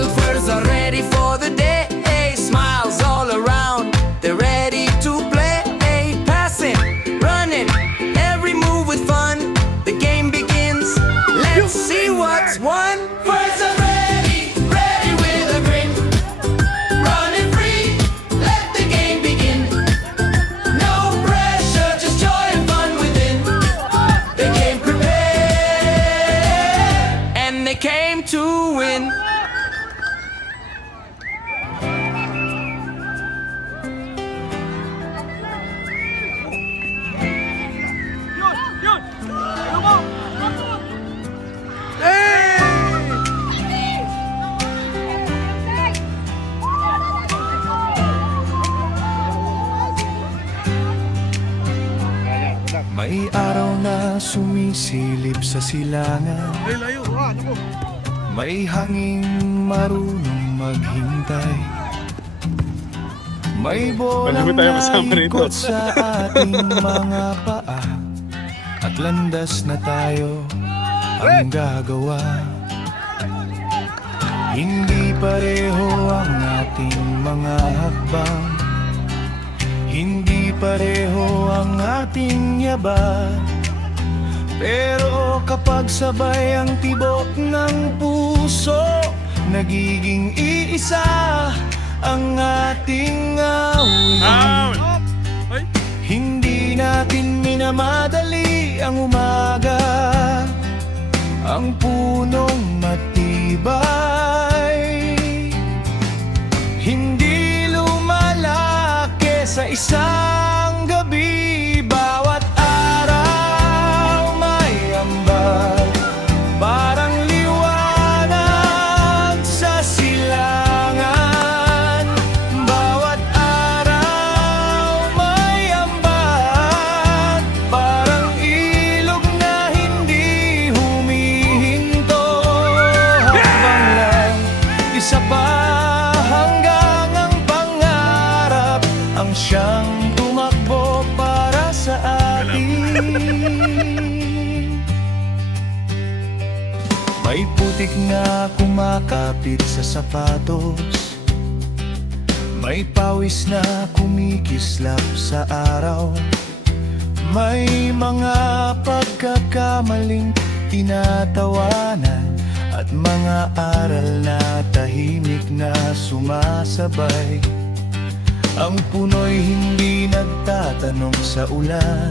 Silvers are ready for the day. Smiles all around, they're ready to play. Passing, running, every move with fun. The game begins, let's see what's won. Birds are ready, ready with a grin. Running free, let the game begin. No pressure, just joy and fun within. They came prepared, and they came to win. May araw na sumisilip sa silangan. May hanging marunong maghintay. May bolang naikot sa ating mga paa. At landas na tayo ang gagawa. Hindi pareho ang ating mga hakbang. Hindi pareho ang ating yabang. Pero kapag sabay ang tibok ng puso, nagiging iisa ang ating awit. Hindi natin minamadali ang umaga. Ang punong matibay hindi lumalaki sa isang gabi. Bawat araw may ambag, parang liwanag sa silangan. Bawat araw may ambag, parang ilog na hindi humihinto. Habang lang isa pa hanggang ang pangarap ang siyang tumakbo para sa atin. May putik na kumakapit sa sapatos. May pawis na kumikislap sa araw. May mga pagkakamaling tinatawanan at mga aral na tahimik na sumasabay. Ang puno'y hindi nagtatanong sa ulan.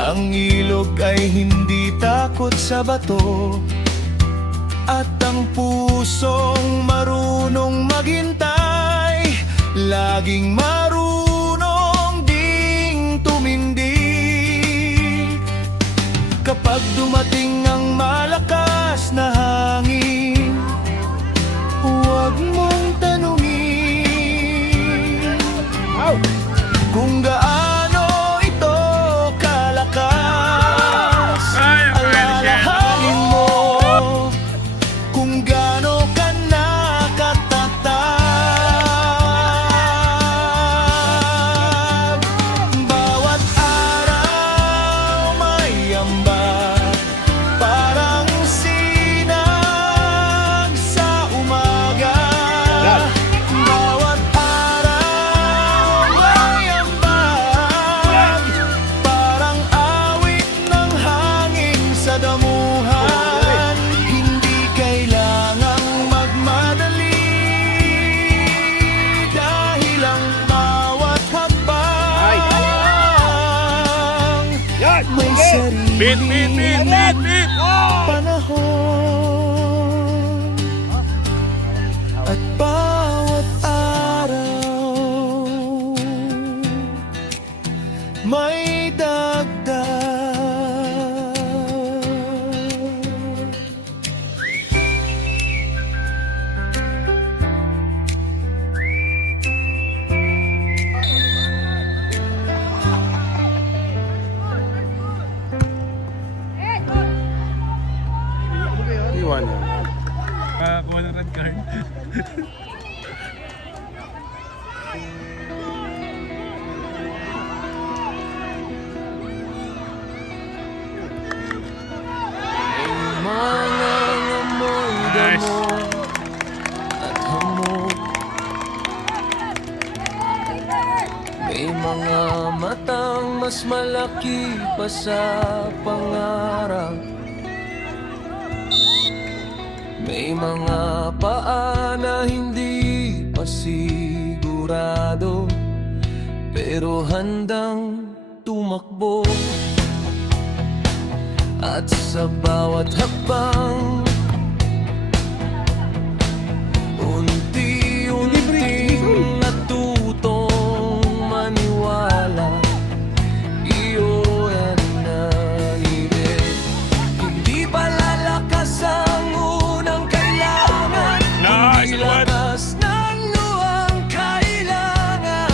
Ang ilog ay hindi takot sa bato. At ang pusong marunong maghintay, laging marunong ding tumindig. Kapag dumating ang malakas na hangin, huwag mong tanungin kung gaano ito kalakas. Alalahanin mo kung gaano ka nakatatag. Bawat araw may ambag, parang sinag sa umaga. Bawat araw may ambag, parang awit ng hangin sa damuhan. Hindi kailangang magmadali, dahil ang bawat hakbang may sariling panahon. At bawat araw may dagdag. Iwan yan. Kuha ng red card. Mga amoy damo May mga matang mas malaki pa sa pangarap. May mga paa na hindi pa sigurado, pero handang tumakbo. At sa bawat hakbang, unti-unting natutong maniwala. Iyo ang naibig. Hindi pa lalakas ang unang kailangan, Nice, hindi what? lakas ng luwang kailangan.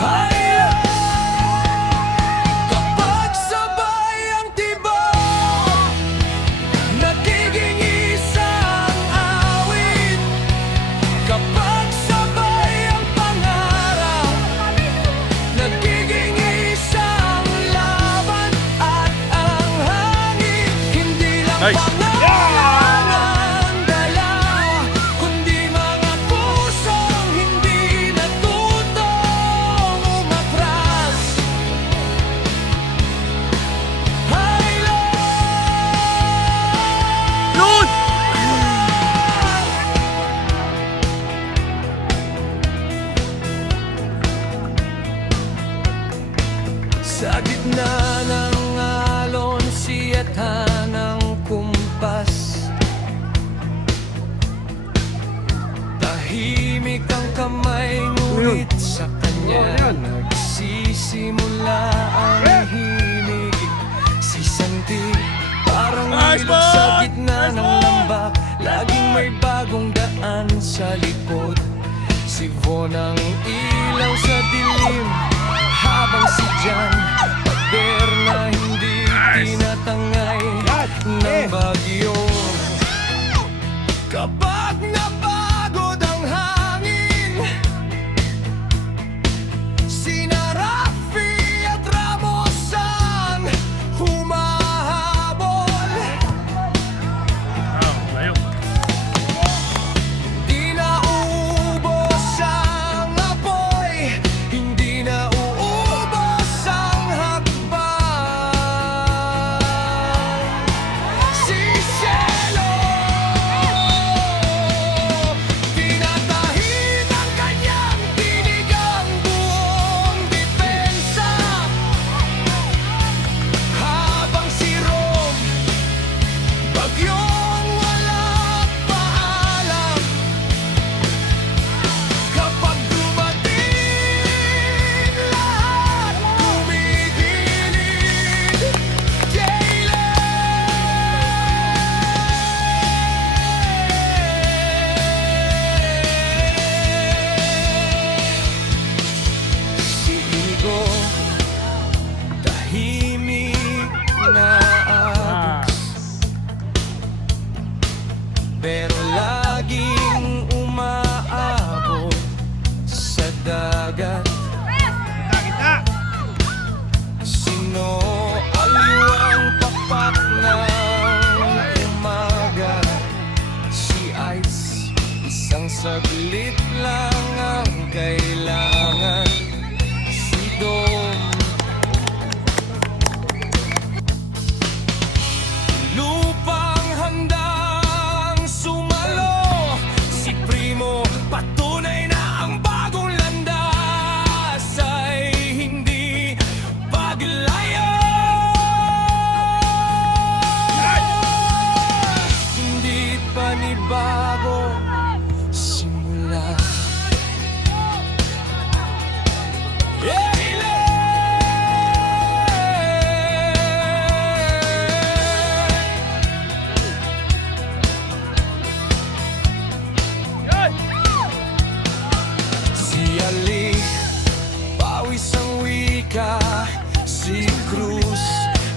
Hayop! Kapag sabay ang tibok, nagiging isang awit. Kapag sabay ang pangarap, nagiging isang laban. At ang hangin, hindi lang Nice. pangalan ang dala, kundi mga pusong hindi natutong umatras. Yun! Sa gitna ng alon, siyata ng kumpas. Tahimik ang kamay, ngunit sa kanya nagsisimula ang himig. Si Santi, parang Nice ilog sa ball! gitna Nice ng ball! lambak. Laging may bagong daan sa likod. Si Von ang ilaw sa dilim, habang si Jan, pader na hindi tinatangay ng bagyo. Kapag napagod ang hangin, sina Rafi at Ramos ang humahabol. Ah, layo. Di na uubos ang apoy, hindi na uubos ang hakbang. Si Cielo, tinatahin ang kanyang tinig ang buong depensa. Habang si Rom, bagyong walang paalam. Kapag dumating, lahat kumigilid. Si Inigo, tahimik na agos, pero laging umaabot sa dagat. Kita! Sino aliwang tapat ng umaga? Si Ice, isang saglit lang ang kailangan. Si Dom, lupang handang sumalo. Si Primo, patunay na ang bagong landas ay hindi paglayo. Hindi panibago simula. Si Ali, pawis ang wika. Si Cruz,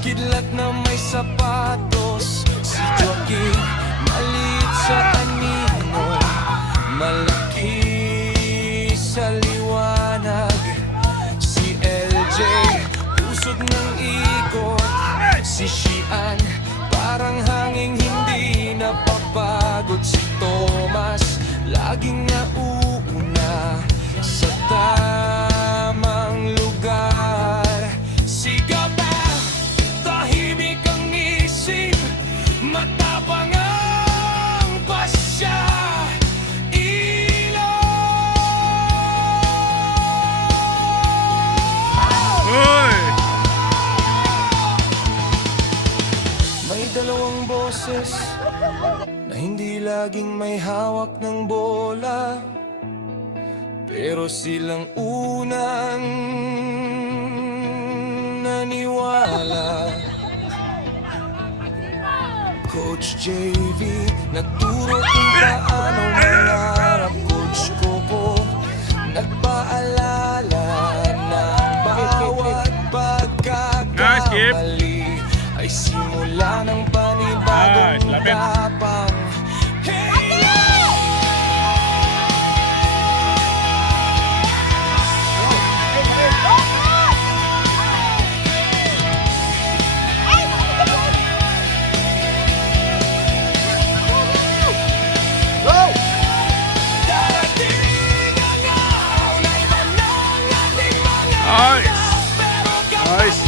kidlat na may sapatos. Si Joaquin, maliit sa anino, malaki sa liwanag. Si LJ, pusod ng ikot. Si Shian, parang hanging hindi napapagod. Si Thomas, laging nauuna boses na hindi laging may hawak ng bola, pero silang unang naniwala. Coach JV, nagturo kung paano mangarap. Coach Coco, nagpaalala na bawat pagkakamali ay simula ng panibagong tapang. Hey! Nice.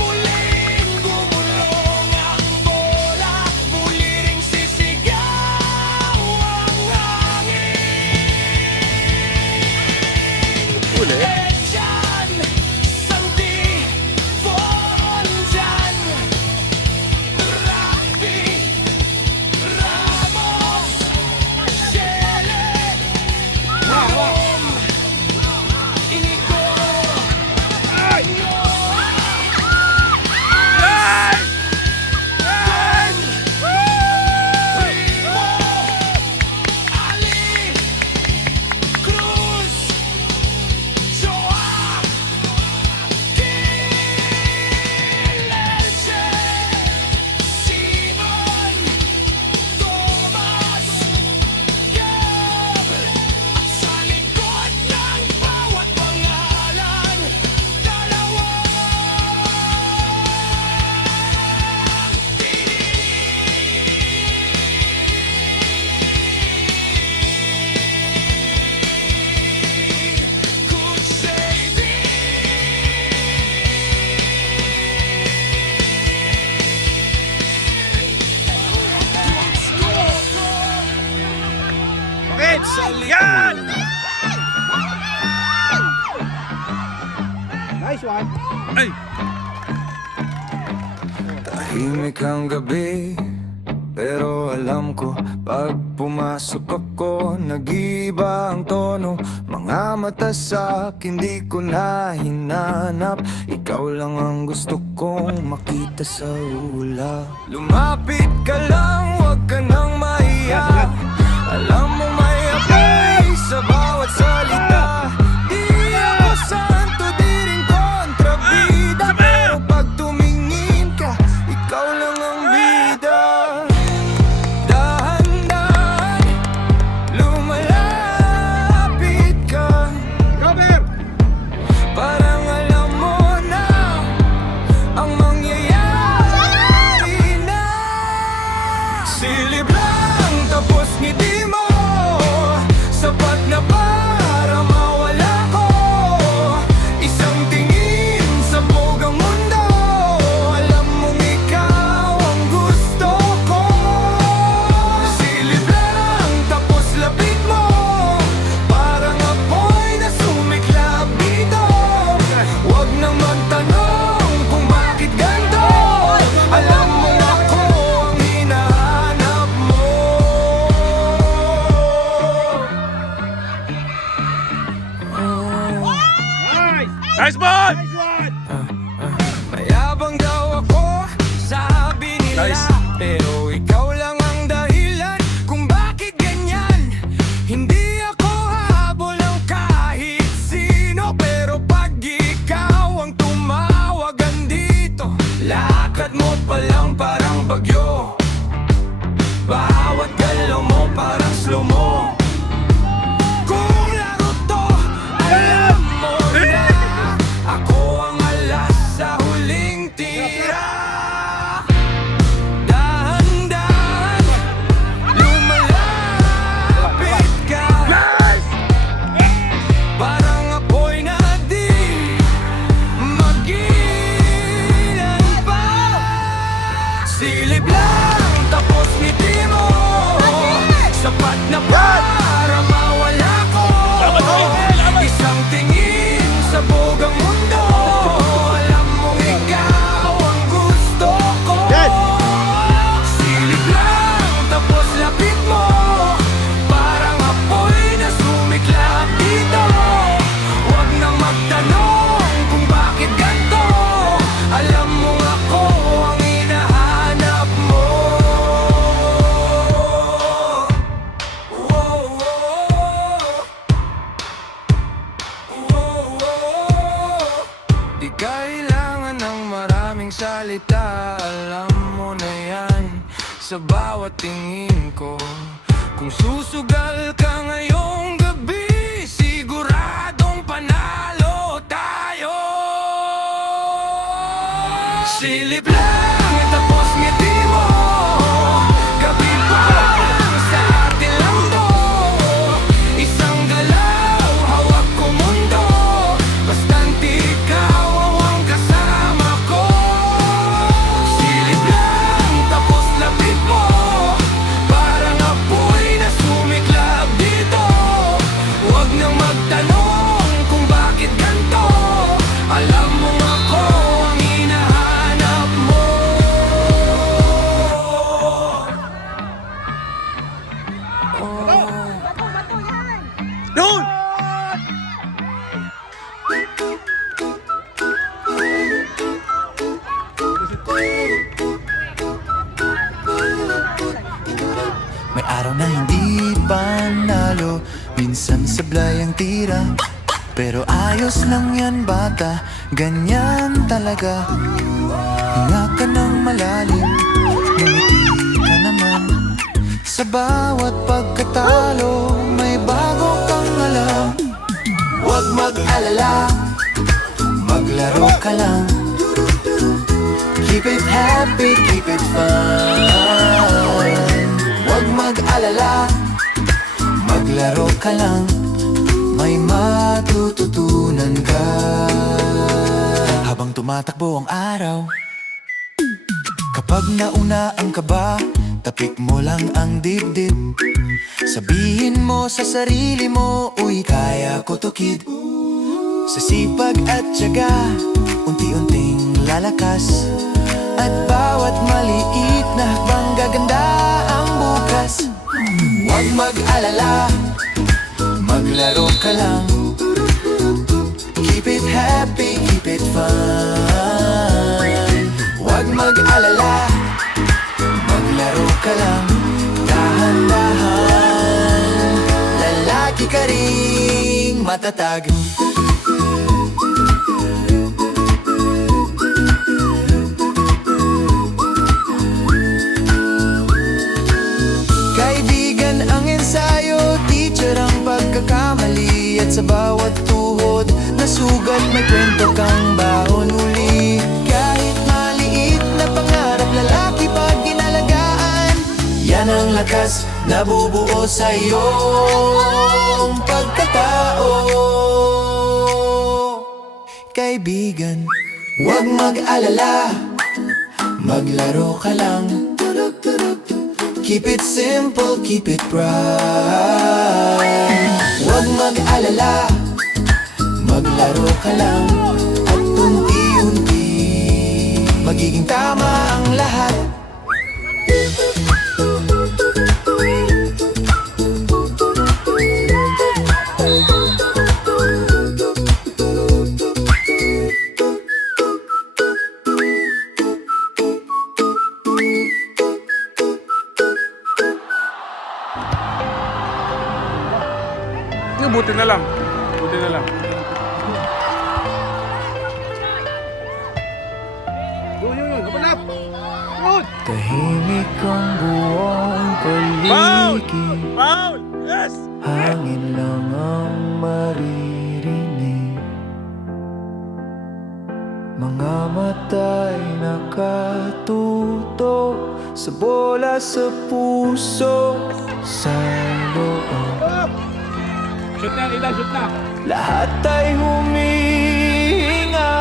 Yan! Nice one. Ay! Tahimik ang gabi, pero alam ko pag pumasok ako, nag-iba ang tono. Mga mata sa'kin di ko na hinanap, ikaw lang ang gusto kong makita sa ula. Lumapit ka lang, wag ka nang mahiya. Alam mo may apoy sa bawat salita. Di ako santo, di rin kontrabida, pero pag tumingin ka, ikaw lang ang bida. Dahan-dahan, lumalapit ka, Cover! parang alam mo na ang mangyayari na. Silip lang, tapos ngiti mo, sapat na para mawala ko. Isang tingin sa buong mundo, alam mong ikaw ang gusto ko. Silip lang, tapos lapit mo, parang apoy na sumiklab dito. Huwag nang magtanong kung bakit ganito, alam mo ako ang hinahanap mo. Nice ball! Mayabang daw ako, sabi nila, Nice. pero ikaw lang ang dahilan kung bakit ganyan. Hindi ako habol ng kahit sino, pero pag ikaw ang tumawag andito, lakad mo pa lang parang bagyo, bawat galaw mo parang slow mo. Kung laro to, alam mo na ako ang alas sa huling tira. Dahan-dahan, salita, alam mo na yan. Sa bawat tingin ko, kung susugal ka ngayong gabi, siguradong panalo tayo. Silip lang, tapos ngiti mo, gabi pa lang sa atin lang to. Isang galaw, hawak ko mundo, basta't ikaw ang kasama ko. Silip lang, tapos lapit mo, parang apoy na sumiklab dito. Huwag nang magtanong kung bakit ganito, alam mo ako ang hinahanap mo. Doon! May araw na hindi panalo, minsan sablay ang tira. Pero ayos lang yan bata, ganyan talaga. Hinga ka ng malalim, ngumiti ka naman. Sa bawat pagkatalo, may bago kang alam. Huwag mag-alala, maglaro ka lang. Keep it happy, keep it fun. Huwag mag-alala, maglaro ka lang. May matututunan ka habang tumatakbo ang araw. Kapag nauna ang kaba, tapik mo lang ang dibdib. Sabihin mo sa sarili mo, uy, kaya ko to kid. Sa sipag at tiyaga, unti-unting lalakas. At bawat maliit na hakbang gaganda ang bukas. Huwag mag-alala, maglaro ka lang. Keep it happy, keep it fun. Huwag mag-alala, maglaro ka lang. Dahan-dahan, lalaki ka ring matatag. Kaibigan ang ensayo, teacher ang pagkakamali. At sa bawat tuhod na sugat, may kwento kang baon uli. Kahit maliit na pangarap, lalaki pag ginalagaan, yan ang lakas na bubuo sa iyong pagkatao. Kaibigan, huwag mag-alala, maglaro ka lang. Keep it simple, keep it bright. Huwag mag-alala, maglaro ka lang. At unti-unti, magiging tama ang lahat. Buti na lang. Buti na lang. Yun. Kapanap! Yun! Tahimik ang buong paligid. Foul! Yes! Hangin lang ang maririnig. Mga mata'y nakatutok sa bola sa puso, sa loob. Shoot na, Ida, shoot na! Lahat ay humihinga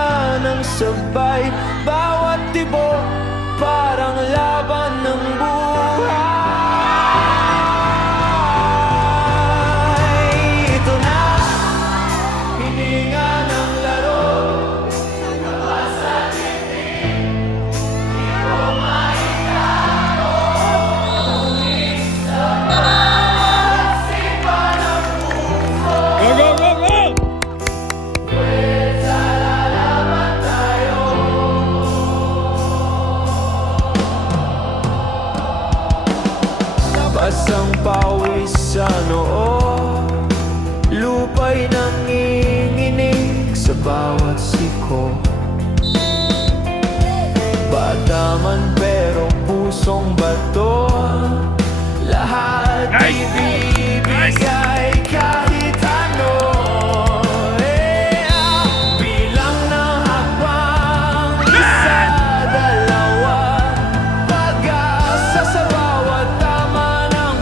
ng sabay. Bawat tibok parang laban ng buhay. Ito na, hininga ng laro. Go, go, go, go! Basang pawis sa noo, lupa'y nanginginig sa bawat siko. Tataman pero pusong bato. Lahat ibibigay kahit ano. Bilang ng hakbang, isa, dalawa, pag-asa sa bawat tama ng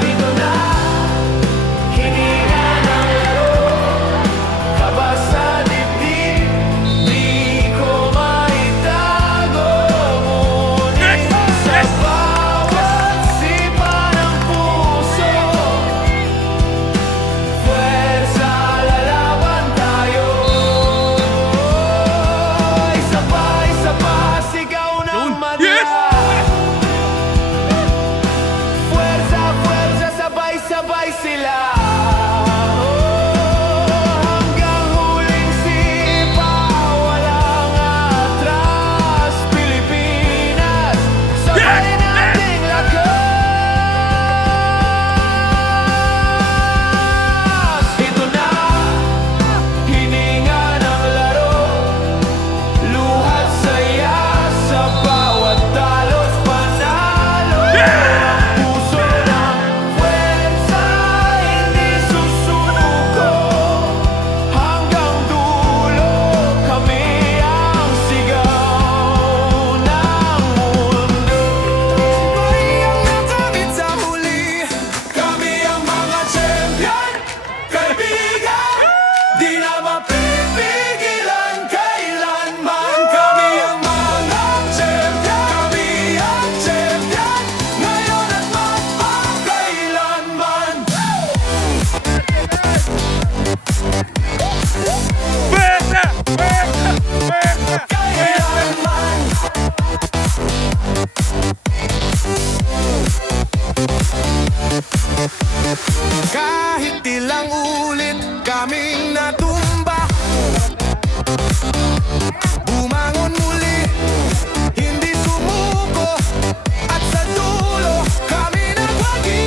ito na, hininga ng laro. Kaba sa dibdib, di ko maitago. Ngunit sa bawat sipa ng puso, pwersa lalaban tayo. Isa pa, sigaw ng madla. Pwersa, sabay-sabay sila. Hanggang huling sipa, walang atras. Pilipinas, sabay nating lakas. Ito na, hininga ng laro. Luhat saya sa bawat talo't panalo. Ang puso ng pwersa, hindi susuko. Hanggang dulo, kami ang sigaw ng mundo. Kami ang nakamit sa huli. Kami ang mga champion, kaibigan. Di na mapipigilan kailanman. Kami ang mga champion, kami ang champion. Ngayon at magpakailanman. Pwersa! Pwersa! Pwersa! Kailanman. Kahit ilang ulit kaming natumba, bumangon muli, hindi sumuko. At sa dulo kami nagwagi.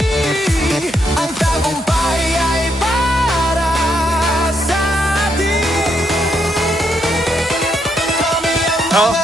Ang tagumpay ay para sa atin. Kami ang mga